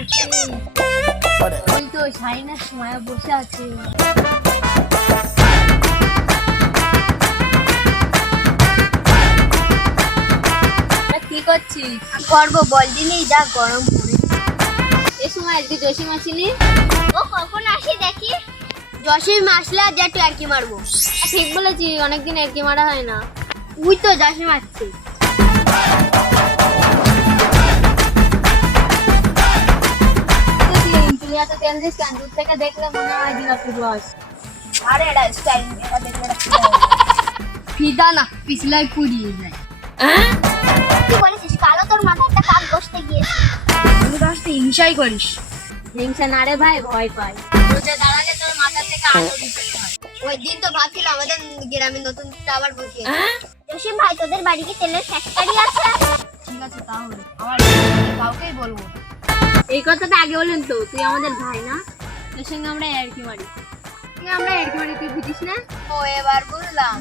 আছে? ওই তো শাহিনার সময় বসে আছে। কি করছিস? করবো বল দিনই যা গরম পড়ে। এ সময় আজকে জসিম আসেনি? ও কখন আসি দেখি। জসিম আসলে আজ একটু আর কি মারবো। ঠিক বলেছি, অনেকদিন এরকি মারা হয় না। উই তো জসিম আসছে। তুমি এত তেল দিস কেন? দূর থেকে দেখলে মনে হয় জিলাপি রস। আরে এটা স্টাইল, এটা দেখলে ফিদা না পিছলাই পুড়িয়ে যায়। কি বলেছিস? কালো তোর মাথায় একটা কাক বসতে গিয়েছে। তুমি তো আসতে হিংসাই করিস। হিংসা না রে ভাই, ভয় পাই। রোদে দাঁড়ালে তোর মাথা থেকে আলো দিতে হয়। ওই দিন তো ভাবছিল আমাদের গ্রামে নতুন টাওয়ার বসিয়ে। জসিম ভাই তোদের বাড়ি কি তেলের ফ্যাক্টরি আছে? ঠিক আছে তাহলে আমার কাউকেই বলবো না। এই কথাটা আগে বলেন তো, তুই আমাদের ভাই না? তোর সঙ্গে আমরা এরকি মারি। তুই আমরা এরকি মারি, তুই বুঝিস না? ও এবার বুঝলাম।